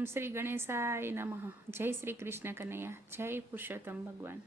ઓમ શ્રી ગણેશાય નમઃ. જય શ્રી કૃષ્ણ કનૈયા, જય પુરુષોત્તમ ભગવાન.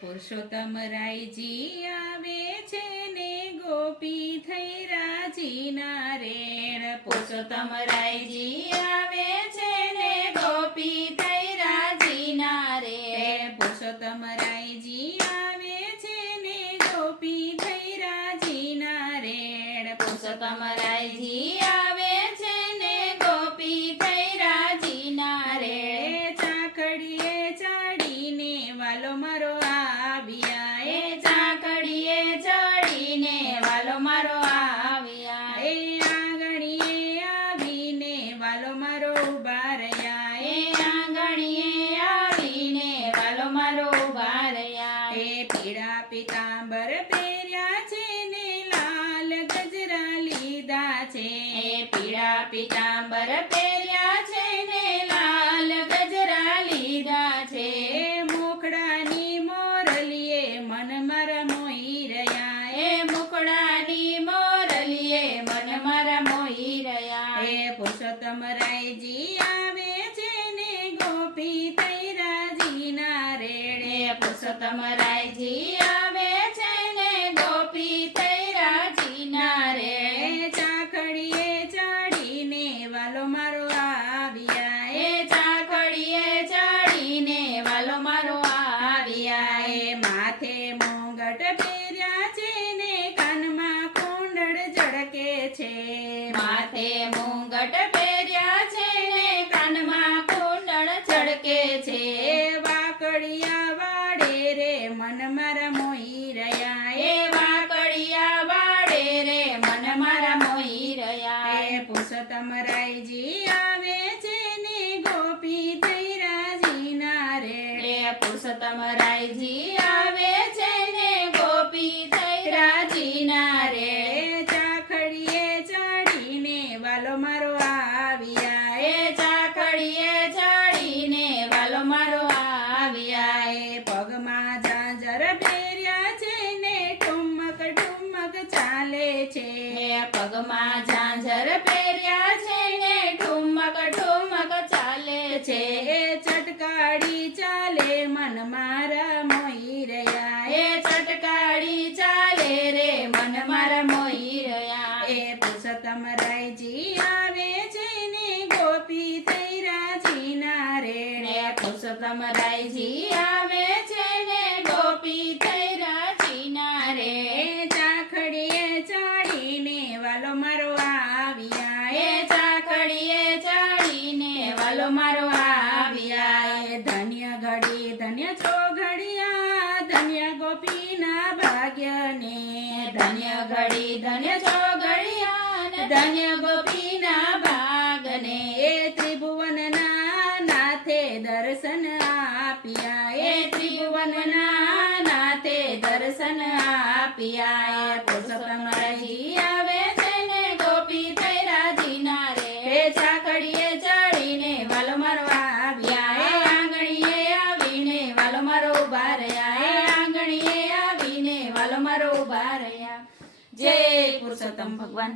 પુરુષોત્તમ રાયજી આવે છે ને ગોપી થઈ રાજીના રેણ. પુરુષોત્તમ રાયજી આવે છે ને ગોપી થઈ રાજીના રેણ. પુરુષોત્તમ રાયજી આવે છે ને ગોપી થઈ રાજીના રેણ. પુરુષોત્તમ રાયજી આવે છે ને ગોપી થઈ રાજીના રેણ. ચાકડીએ ચાડીને વાલો મારો આવ્યા. એ ચાકડીએ ચડીને વાલો મારો આવ્યા. એ આંગણીએ આવીને વાલો મારો ઉભા રહ્યા. એ આંગણીએ આવીને વાલો મારો ઉભા રહ્યા. એ પીળા પીતાંબર પહેર્યા છે ને લાલ ગજરા લીધા છે. એ પીળા પીતાંબર પહેર્યા છે ને લાલ ગજરા લીધા છે. મુખડાની મોરલીએ મન મારા મોહી રહ્યા. એ મુખડાની મોરલીએ મન મારા મોહી રહ્યા. એ પુરુષોત્તમ રાયજી આવે છે ને ગોપી થઈ રાજીના રેડે. પુરુષોત્તમ રાયજી આવે છે ને ગોપી થઈ રાજીના રેડે. ચાકડીએ ચડીને વાલો મારો આવ્યા. એ ચાકડીએ ચડીને વાલો મારો આવ્યા. એ માથે મુંગટ પહેર્યા છે ને કાનમાં કુંડળ ઝળકે છે. માથે મુંગટ પહેર્યા છે ને કાનમાં કુંડળ ઝળકે છે. વાકડિયા વાડે રે મન મારા મોહી રહ્યા. એ વાકડિયા વાડે રે મન મારા મોહી રહ્યા. એ પુરુષોત્તમ રાયજી આવે છે ને ગોપી થઈ રાજીના રેડે. પુરુષોત્તમ રાયજી આવે છે ને ગોપી થઈ રાજીના રેડે. ચાખડીએ ચડીને વાલો મારો આવ્યા. એ ચાખડીએ ચડીને વાલો મારો આવ્યા. એ પગમાં ઝાંઝર પહેર્યા છે ને ઠુમક ઠુમક ચાલે છે. પગમાં ઝાંઝર પહેર્યા છે ને ઠુમક ઠુમક ચાલે છે. એ ચટકાડી ચાલે મન મારા મોહી રહ્યા. એ ચટકાડી ચાલે રે મન મારા મોહી રહ્યા. એ પુરુષોત્તમ રાયજી આવે છે ને ગોપી થઈ રાજીના રેડે. પુરુષોત્તમ રાયજી આવે છે ને ગોપી થઈ રાજીના રેડે. ચાખડીએ ચડીને વાલો મારો આવ્યા. એ ચાખડીએ ચડીને વાલો મારો આવ્યા. એ ધન્ય ઘડી ધન્ય ચોઘડિયા ધન્ય ગોપીના ભાગ્યને. ધન્ય ઘડી ધન્ય ચોઘડિયા ધન્ય ગોપીના ભાગને. એ ત્રિભુવનના નાથે દર્શન આપ્યા. એ ત્રિભુવનના નાથે દર્શન આપ્યા. એ પુરુષોત્તમ રાયજી આવે છે ને ગોપી થઈ રાજીના રેડે. ચાકડીએ ચડીને વાલો મારો આવ્યા. એ આંગણીએ આવીને વાલો મારો ઉભા રહ્યા. એ આંગણીએ આવીને વાલો મારો ઉભા રહ્યા. જય પુરુષોત્તમ ભગવાન.